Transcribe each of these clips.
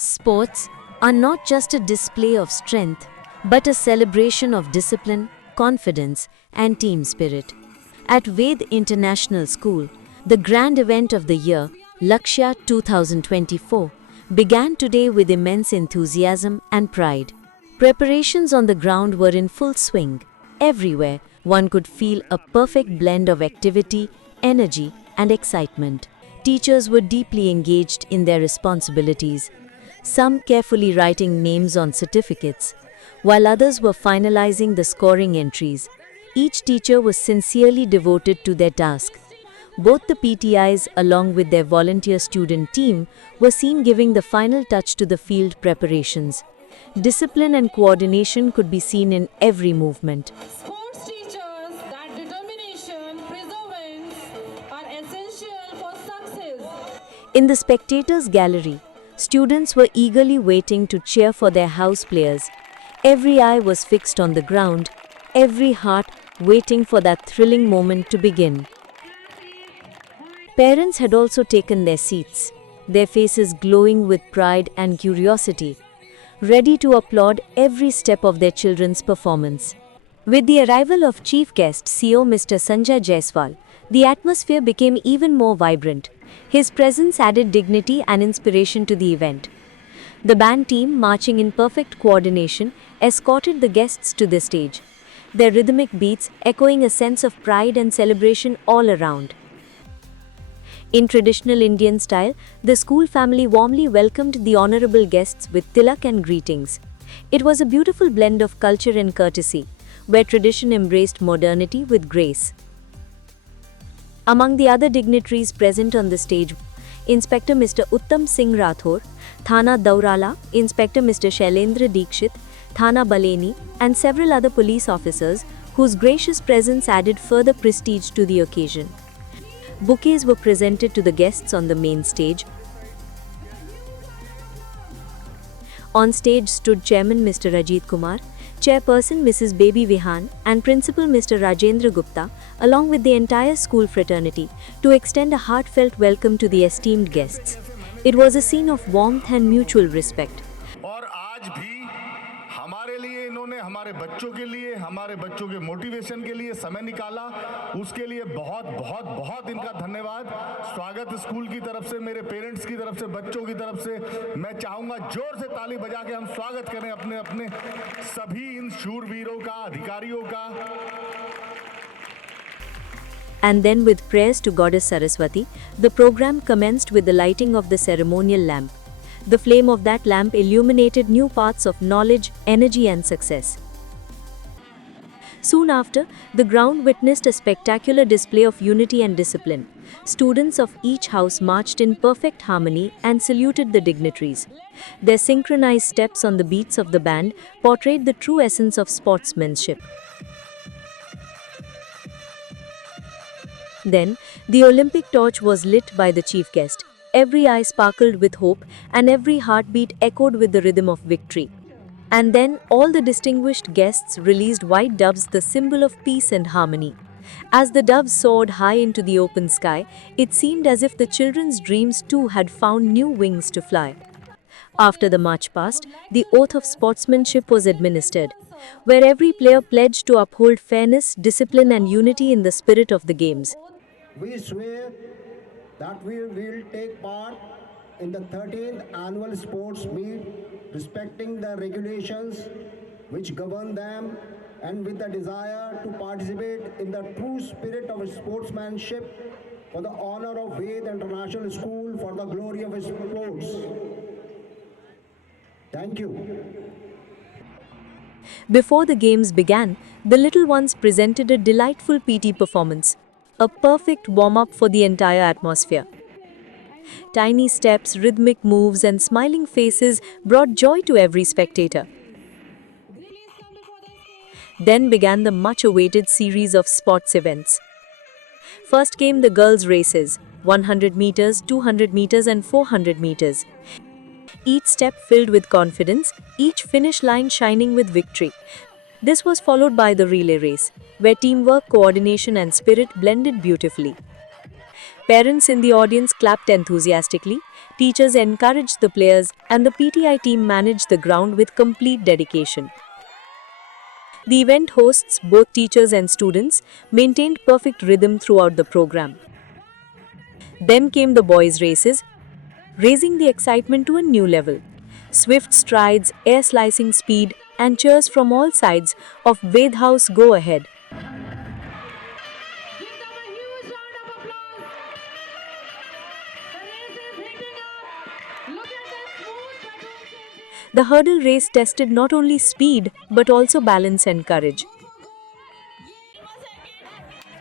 Sports are not just a display of strength, but a celebration of discipline, confidence, and team spirit. At Ved International School, the grand event of the year, Lakshya 2024, began today with immense enthusiasm and pride. Preparations on the ground were in full swing. Everywhere, one could feel a perfect blend of activity, energy, and excitement. Teachers were deeply engaged in their responsibilities, some carefully writing names on certificates, while others were finalizing the scoring entries. Each teacher was sincerely devoted to their task. Both the PTIs, along with their volunteer student team, were seen giving the final touch to the field preparations. Discipline and coordination could be seen in every movement. Sports teachers that determination, perseverance are essential for success. In the spectators' gallery, students were eagerly waiting to cheer for their house players. Every eye was fixed on the ground, every heart waiting for that thrilling moment to begin. Parents had also taken their seats, their faces glowing with pride and curiosity, ready to applaud every step of their children's performance. With the arrival of chief guest CEO Mr. Sanjay Jaiswal, the atmosphere became even more vibrant. His presence added dignity and inspiration to the event. The band team, marching in perfect coordination, escorted the guests to the stage, their rhythmic beats echoing a sense of pride and celebration all around. In traditional Indian style, the school family warmly welcomed the honorable guests with tilak and greetings. It was a beautiful blend of culture and courtesy, where tradition embraced modernity with grace. Among the other dignitaries present on the stage, Inspector Mr. Uttam Singh Rathore, Thana Daurala, Inspector Mr. Shailendra Dikshit, Thana Baleni, and several other police officers whose gracious presence added further prestige to the occasion. Bouquets were presented to the guests on the main stage. On stage stood Chairman Mr. Ajit Kumar, Chairperson Mrs. Baby Vihan, and Principal Mr. Rajendra Gupta, along with the entire school fraternity, to extend a heartfelt welcome to the esteemed guests. It was a scene of warmth and mutual respect. और आज भी हमारे लिए इन्होंने हमारे बच्चों के लिए हमारे बच्चों के मोटिवेशन के लिए समय निकाला, उसके लिए बहुत बहुत बहुत इनका धन्यवाद। स्वागत स्कूल की तरफ से, मेरे पेरेंट्स की तरफ से, बच्चों की तरफ से मैं चाहूँगा जोर से ताली बजा के हम स्वागत करें अपने अपने सभी इन शूरवीरों का, अधिकारियों का। And then, with prayers to Goddess Saraswati, the program commenced with the lighting of the ceremonial lamp. The flame of that lamp illuminated new paths of knowledge, energy, and success. Soon after, the ground witnessed a spectacular display of unity and discipline. Students of each house marched in perfect harmony and saluted the dignitaries. Their synchronized steps on the beats of the band portrayed the true essence of sportsmanship. Then, the Olympic torch was lit by the chief guest. Every eye sparkled with hope, and every heartbeat echoed with the rhythm of victory. And then, all the distinguished guests released white doves, the symbol of peace and harmony. As the doves soared high into the open sky, it seemed as if the children's dreams too had found new wings to fly. After the march past, the oath of sportsmanship was administered, where every player pledged to uphold fairness, discipline, and unity in the spirit of the games. We swear that we will take part in the 13th annual sports meet, respecting the regulations which govern them and with the desire to participate in the true spirit of sportsmanship for the honor of Ved International School, for the glory of sports. Thank you. Before the games began, the little ones presented a delightful PT performance, a perfect warm-up for the entire atmosphere. Tiny steps, rhythmic moves, and smiling faces brought joy to every spectator. Then began the much-awaited series of sports events. First came the girls' races, 100 meters, 200 meters, and 400 meters. Each step filled with confidence, each finish line shining with victory. This was followed by the relay race, where teamwork, coordination, and spirit blended beautifully. Parents in the audience clapped enthusiastically, teachers encouraged the players, and the PTI team managed the ground with complete dedication. The event hosts, both teachers and students, maintained perfect rhythm throughout the program. Then came the boys' races, raising the excitement to a new level. Swift strides, air-slicing speed, and cheers from all sides of Ved House go ahead. Give them a huge round of applause. The race is heating up. Look at that smooth pattern changing. The hurdle race tested not only speed but also balance and courage.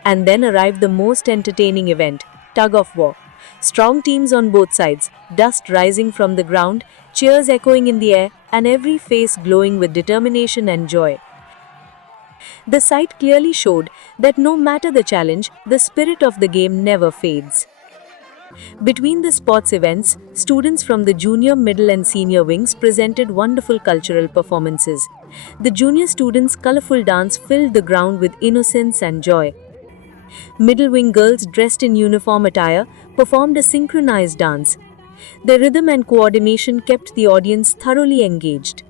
And then arrived the most entertaining event, tug of war. Strong teams on both sides, dust rising from the ground, cheers echoing in the air, and every face glowing with determination and joy. The sight clearly showed that no matter the challenge, the spirit of the game never fades. Between the sports events, students from the junior, middle and senior wings presented wonderful cultural performances. The junior students' colorful dance filled the ground with innocence and joy. Middle wing girls dressed in uniform attire performed a synchronized dance. Their rhythm and coordination kept the audience thoroughly engaged.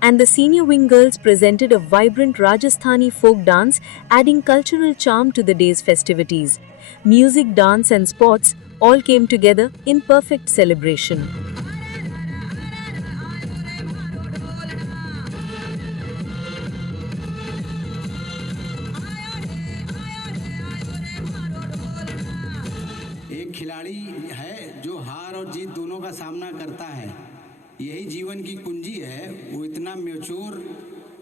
And the senior wing girls presented a vibrant Rajasthani folk dance, adding cultural charm to the day's festivities. Music, dance and sports all came together in perfect celebration. एक खिलाड़ी है जो हार और जीत दोनों का सामना करता है। यही जीवन की कुंजी है। वो इतना मैच्योर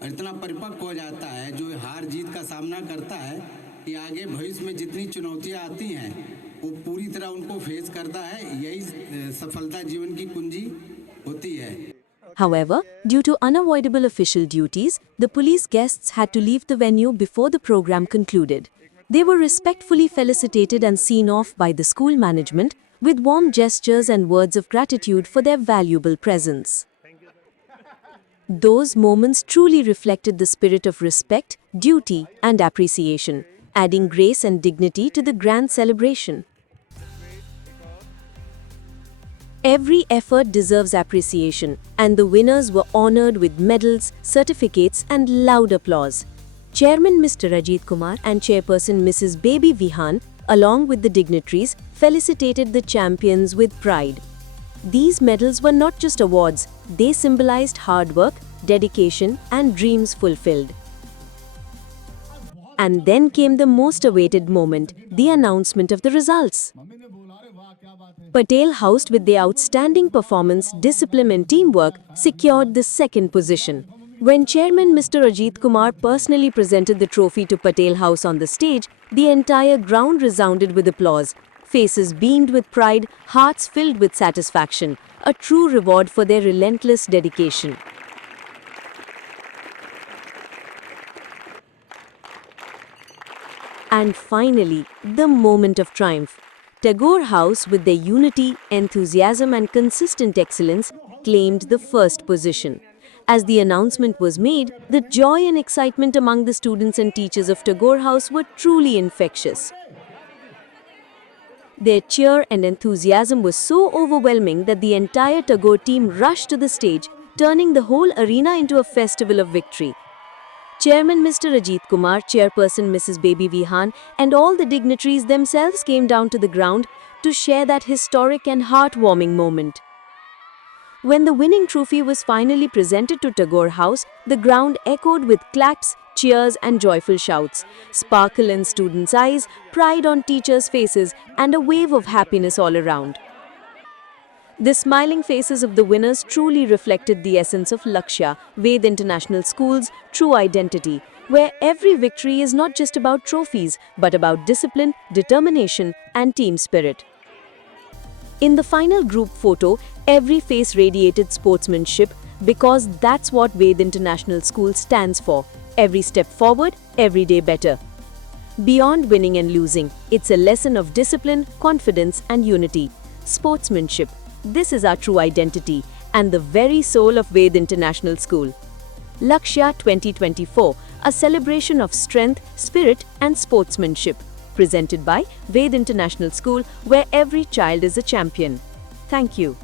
और इतना परिपक्व हो जाता है जो हार जीत का सामना करता है कि आगे भविष्य में जितनी चुनौतियां आती हैं वो पूरी तरह उनको फेस करता है। यही सफलता जीवन की कुंजी होती है। However, due to unavoidable official duties, the police guests had to leave the venue before the program concluded. They were respectfully felicitated and seen off by the school management with warm gestures and words of gratitude for their valuable presence. Those moments truly reflected the spirit of respect, duty, and appreciation, adding grace and dignity to the grand celebration. Every effort deserves appreciation, and the winners were honored with medals, certificates, and loud applause. Chairman Mr. Ajit Kumar and Chairperson Mrs. Baby Vihan, along with the dignitaries, felicitated the champions with pride. These medals were not just awards, they symbolized hard work, dedication, and dreams fulfilled. And then came the most awaited moment, the announcement of the results. Patel House, with their outstanding performance, discipline and teamwork, secured the second position. When Chairman Mr. Ajit Kumar personally presented the trophy to Patel House on the stage, the entire ground resounded with applause. Faces beamed with pride, hearts filled with satisfaction, a true reward for their relentless dedication. And finally, the moment of triumph. Tagore House, with their unity, enthusiasm and consistent excellence, claimed the first position. As the announcement was made, the joy and excitement among the students and teachers of Tagore House were truly infectious. Their cheer and enthusiasm was so overwhelming that the entire Tagore team rushed to the stage, turning the whole arena into a festival of victory. Chairman Mr. Ajit Kumar, Chairperson Mrs. Baby Vihan, and all the dignitaries themselves came down to the ground to share that historic and heartwarming moment. When the winning trophy was finally presented to Tagore House, the ground echoed with claps, cheers and joyful shouts, sparkle in students' eyes, pride on teachers' faces, and a wave of happiness all around. The smiling faces of the winners truly reflected the essence of Lakshya, Ved International School's true identity, where every victory is not just about trophies, but about discipline, determination, and team spirit. In the final group photo, every face radiated sportsmanship because that's what Ved International School stands for. Every step forward, every day better. Beyond winning and losing, it's a lesson of discipline, confidence, and unity. Sportsmanship. This is our true identity and the very soul of Ved International School. Lakshya 2024, a celebration of strength, spirit, and sportsmanship. presented by Ved International School, where every child is a champion. Thank you.